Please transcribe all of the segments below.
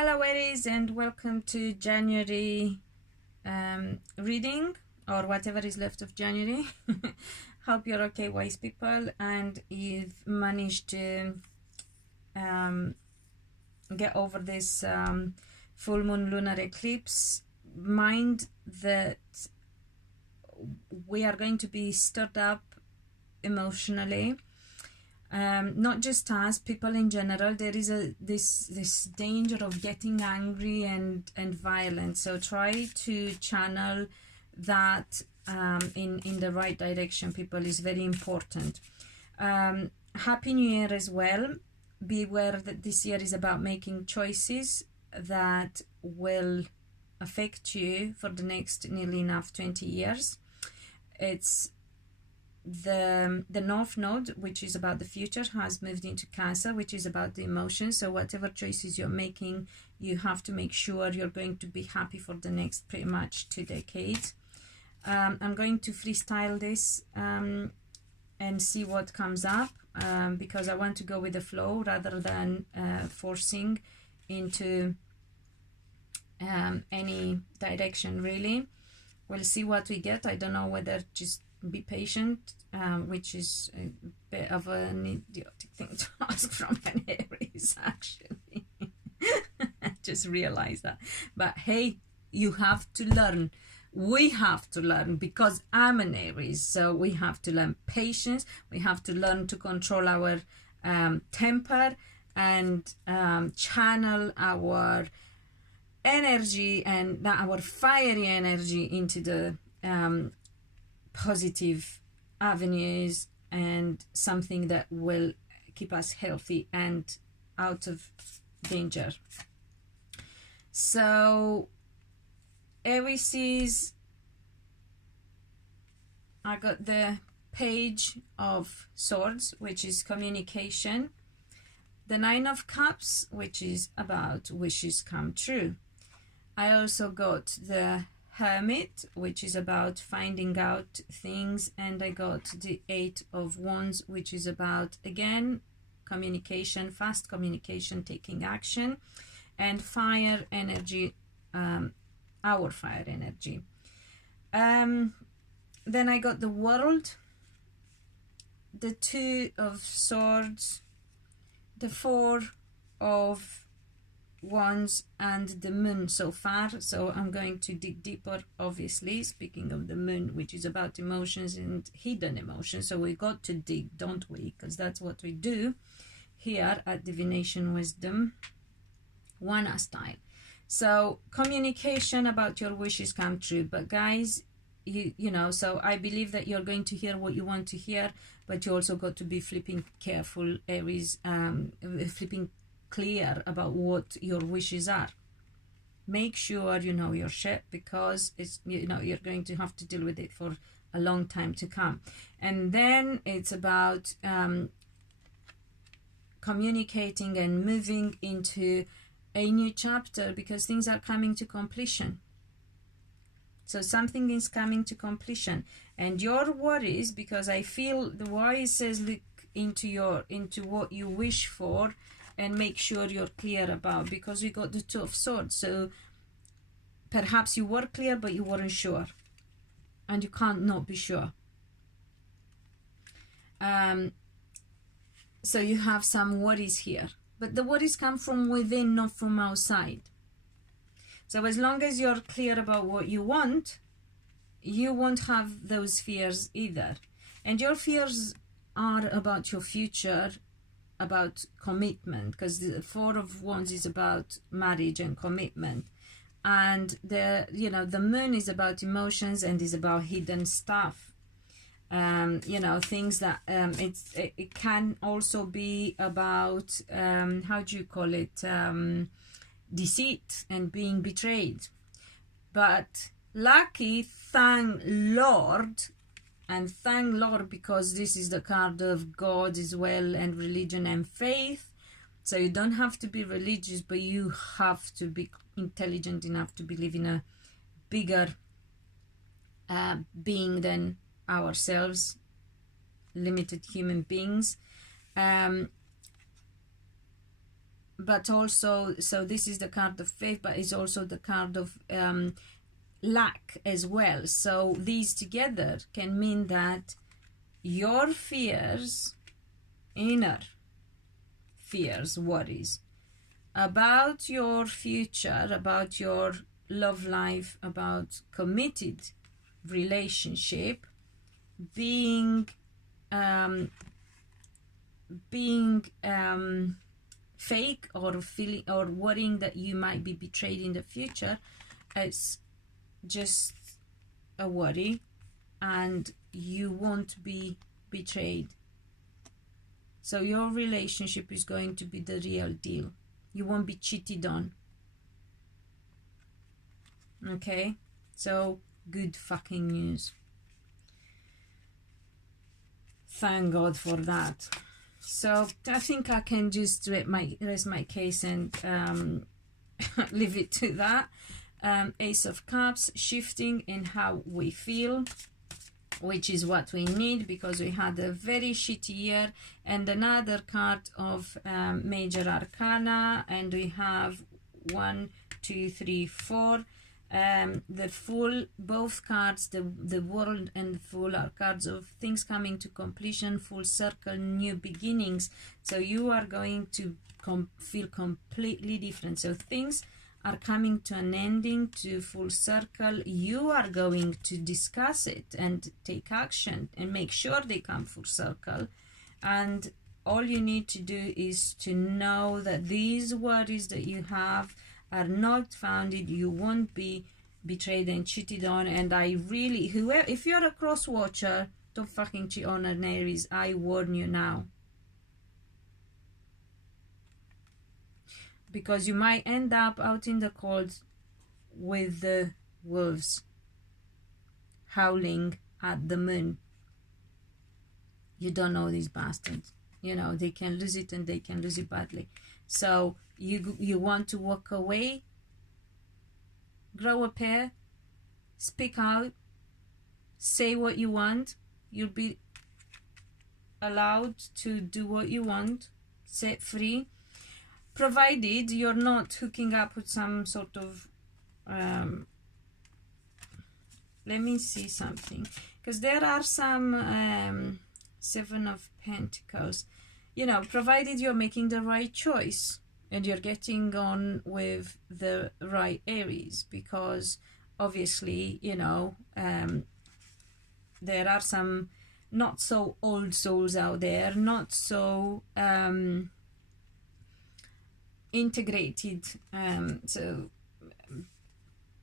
Hello Aries, and welcome to January reading, or whatever is left of January. Hope you're okay, wise people, and you've managed to get over this full moon lunar eclipse. Mind that we are going to be stirred up emotionally. Not just us, people in general. There is this danger of getting angry and violent, so try to channel that in the right direction, people. Is very important. Happy New Year as well. Be aware that this year is about making choices that will affect you for the next nearly enough 20 years. It's the North Node, which is about the future, has moved into Cancer, which is about the emotions. So whatever choices you're making, you have to make sure you're going to be happy for the next pretty much 2 decades. I'm going to freestyle this and see what comes up, because I want to go with the flow rather than forcing into any direction, really. We'll see what we get. I don't know whether just be patient, which is a bit of an idiotic thing to ask from an Aries, actually. Just realize that. But hey, you have to learn. We have to learn, because I'm an Aries, so we have to learn patience. We have to learn to control our temper and channel our energy and our fiery energy into the positive avenues, and something that will keep us healthy and out of danger. So Aries, I got the Page of Swords, which is communication, the Nine of Cups, which is about wishes come true. I also got the Hermit, which is about finding out things, and I got the Eight of Wands, which is about, again, communication, fast communication, taking action, and fire energy, our fire energy. Then I got the World, the Two of Swords, the Four of Wands, and the Moon so far. So I'm going to dig deeper, obviously, speaking of the Moon, which is about emotions and hidden emotions. So we got to dig, don't we? Because that's what we do here at Divination Wisdom, Wana style. So communication about your wishes come true. But guys, you know, so I believe that you're going to hear what you want to hear, but you also got to be flipping careful, Aries, flipping clear about what your wishes are. Make sure you know your shit, because it's, you know, you're going to have to deal with it for a long time to come. And then it's about communicating and moving into a new chapter, because things are coming to completion. So something is coming to completion, and your worries, because I feel the wise says look into what you wish for and make sure you're clear about, because we got the Two of Swords. So perhaps you were clear, but you weren't sure, and you can't not be sure. So you have some worries here, but the worries come from within, not from outside. So as long as you're clear about what you want, you won't have those fears either. And your fears are about your future, about commitment, because the Four of Wands is about marriage and commitment, and the Moon is about emotions and is about hidden stuff. You know, things that it can also be about how do you call it, deceit and being betrayed. But lucky, thank Lord, and thank Lord, because this is the card of God as well, and religion and faith. So you don't have to be religious, but you have to be intelligent enough to believe in a bigger being than ourselves, limited human beings. but also, so this is the card of faith, but it's also the card of lack as well. So these together can mean that your fears, inner fears, worries about your future, about your love life, about committed relationship, being fake, or feeling or worrying that you might be betrayed in the future. It's just a worry, and you won't be betrayed. So your relationship is going to be the real deal. You won't be cheated on. Okay, so good fucking news. Thank God for that. So I think I can just rest my case and leave it to that. Ace of Cups, shifting in how we feel, which is what we need because we had a very shitty year. And another card of Major Arcana, and we have 1, 2, 3, 4. The Fool, both cards, the World and the Fool, are cards of things coming to completion, full circle, new beginnings. So you are going to feel completely different. So things are coming to an ending, to full circle. You are going to discuss it and take action and make sure they come full circle. And all you need to do is to know that these worries that you have are not founded. You won't be betrayed and cheated on. And I really, whoever, if you're a cross watcher, don't fucking cheat on an Aries. I warn you now, because you might end up out in the cold with the wolves howling at the moon. You don't know these bastards. You know, they can lose it, and they can lose it badly. So you want to walk away, grow a pair, speak out, say what you want. You'll be allowed to do what you want, set free, provided you're not hooking up with some sort of let me see something, because there are some Seven of Pentacles, you know, provided you're making the right choice and you're getting on with the right Aries, because obviously, you know, there are some not so old souls out there, not so integrated, so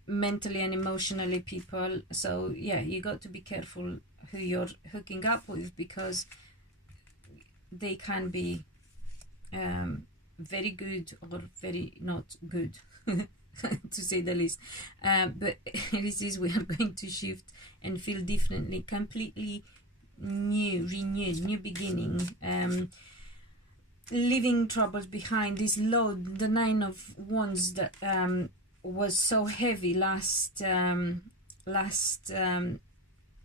mentally and emotionally people. So yeah, you got to be careful who you're hooking up with, because they can be very good or very not good to say the least. But this is, we are going to shift and feel differently, completely new, renewed, new beginning, leaving troubles behind. This load, the Nine of Wands, that was so heavy last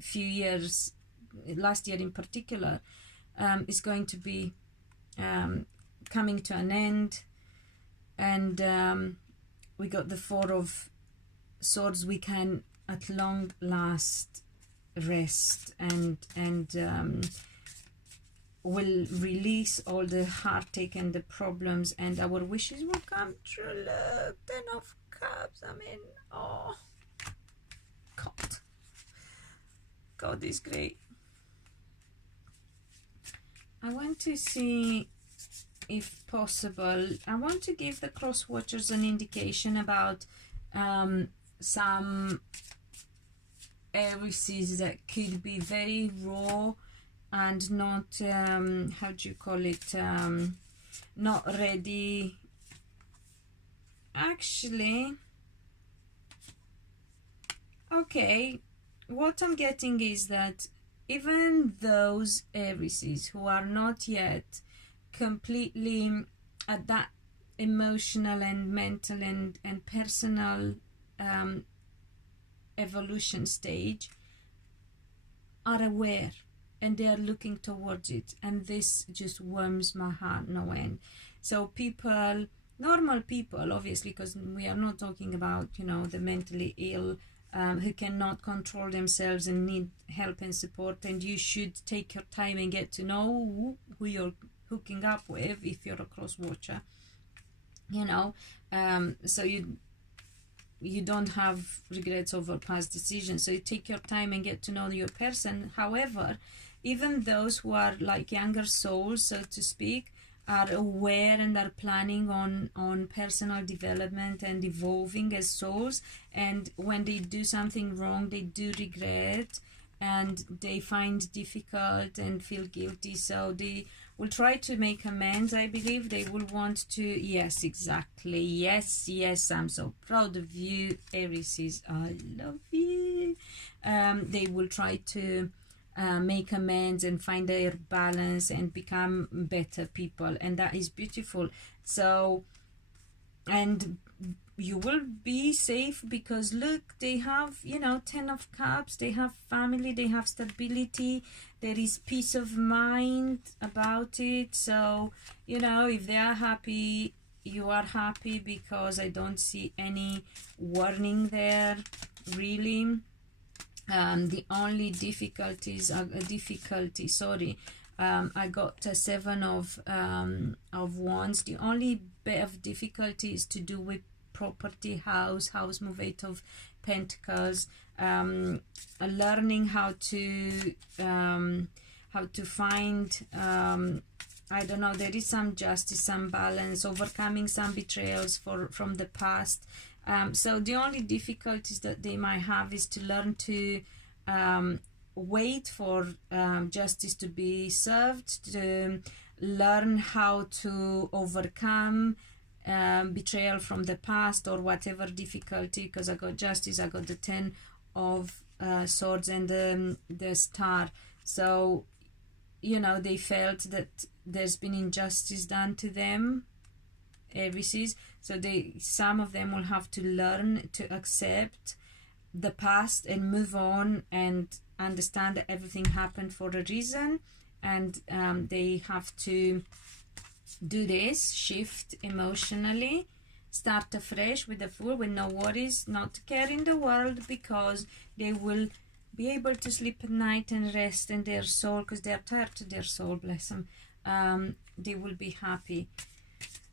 few years, last year in particular, is going to be coming to an end. And we got the Four of Swords. We can at long last rest and will release all the heartache and the problems, and our wishes will come true. Look, Ten of Cups. I mean, oh God is great. I want to see, if possible, I want to give the cross watchers an indication about some Aries that could be very raw and not how do you call it, not ready. Actually, okay, what I'm getting is that even those Aries who are not yet completely at that emotional and mental and personal evolution stage are aware, and they are looking towards it, and this just warms my heart no end. So people normal people, obviously, because we are not talking about, you know, the mentally ill who cannot control themselves and need help and support. And you should take your time and get to know who you're hooking up with if you're a cross watcher, you know, so you don't have regrets over past decisions. So you take your time and get to know your person. However, even those who are like younger souls, so to speak, are aware and are planning on personal development and evolving as souls. And when they do something wrong, they do regret and they find difficult and feel guilty. So they will try to make amends, I believe. They will want to, yes, exactly. Yes, I'm so proud of you, Aries. I love you. They will try to make amends and find their balance and become better people, and that is beautiful. So, and you will be safe because look, they have, you know, 10 of Cups, they have family, they have stability, there is peace of mind about it. So, you know, if they are happy, you are happy, because I don't see any warning there, really. The only difficulties I got a 7 of Wands. The only bit of difficulty is to do with property, house move, 8 of Pentacles, learning how to find, I don't know, there is some justice, some balance, overcoming some betrayals from the past. So the only difficulties that they might have is to learn to wait for justice to be served, to learn how to overcome betrayal from the past or whatever difficulty, because I got justice, I got the 10 of Swords and the Star. So, you know, they felt that there's been injustice done to them, Aries. So some of them will have to learn to accept the past and move on and understand that everything happened for a reason, and they have to do this, shift emotionally, start afresh with the Fool, with no worries, not care in the world, because they will be able to sleep at night and rest in their soul, because they are tired to their soul, bless them. They will be happy.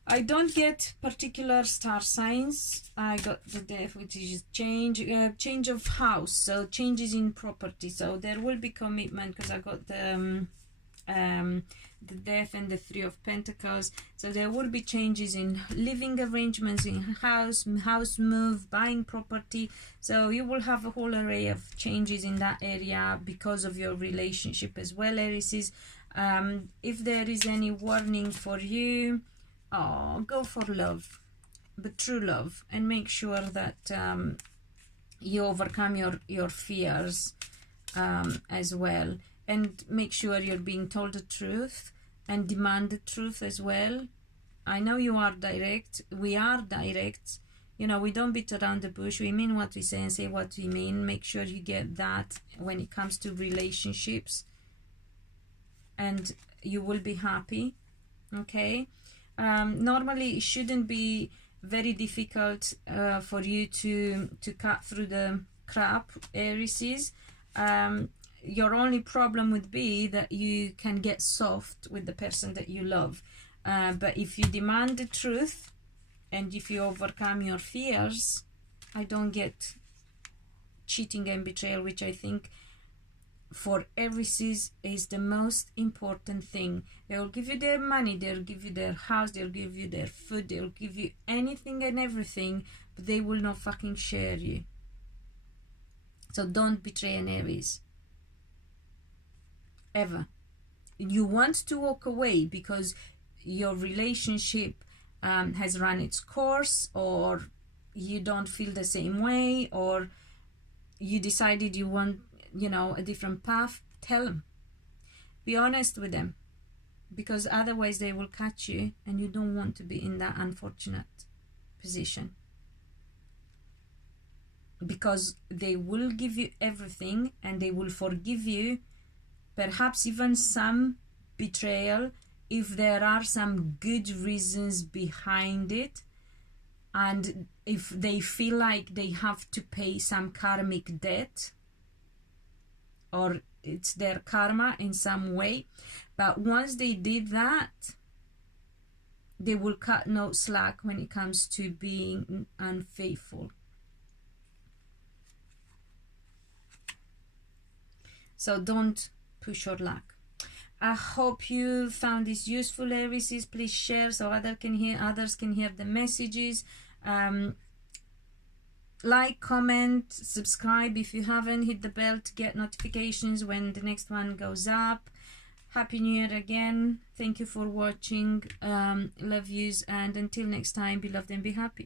I don't get particular star signs. I got the Death, which is change of house, so changes in property. So there will be commitment, because I got the Death and the 3 of Pentacles. So there will be changes in living arrangements, in house move, buying property. So you will have a whole array of changes in that area because of your relationship as well, Aries. If there is any warning for you, go for love, but true love, and make sure that you overcome your fears as well, and make sure you're being told the truth and demand the truth as well. I know you are direct, we are direct, you know, we don't beat around the bush, we mean what we say and say what we mean. Make sure you get that when it comes to relationships, and you will be happy, okay? Normally it shouldn't be very difficult for you to cut through the crap, Aries. Your only problem would be that you can get soft with the person that you love, but if you demand the truth and if you overcome your fears, I don't get cheating and betrayal, which I think for Aries is the most important thing. They will give you their money, they'll give you their house, they'll give you their food, they'll give you anything and everything, but they will not fucking share you. So don't betray an Aries, ever. You want to walk away because your relationship has run its course, or you don't feel the same way, or you decided you want, you know, a different path. Tell them, be honest with them, because otherwise they will catch you, and you don't want to be in that unfortunate position, because they will give you everything and they will forgive you, perhaps even some betrayal, if there are some good reasons behind it, and if they feel like they have to pay some karmic debt, or it's their karma in some way. But once they did that, they will cut no slack when it comes to being unfaithful. So don't push your luck. I hope you found this useful, Aries. Please share so others can hear the messages. Like, comment, subscribe if you haven't. Hit the bell to get notifications when the next one goes up. Happy New Year again. Thank you for watching. Love yous, and until next time, be loved and be happy.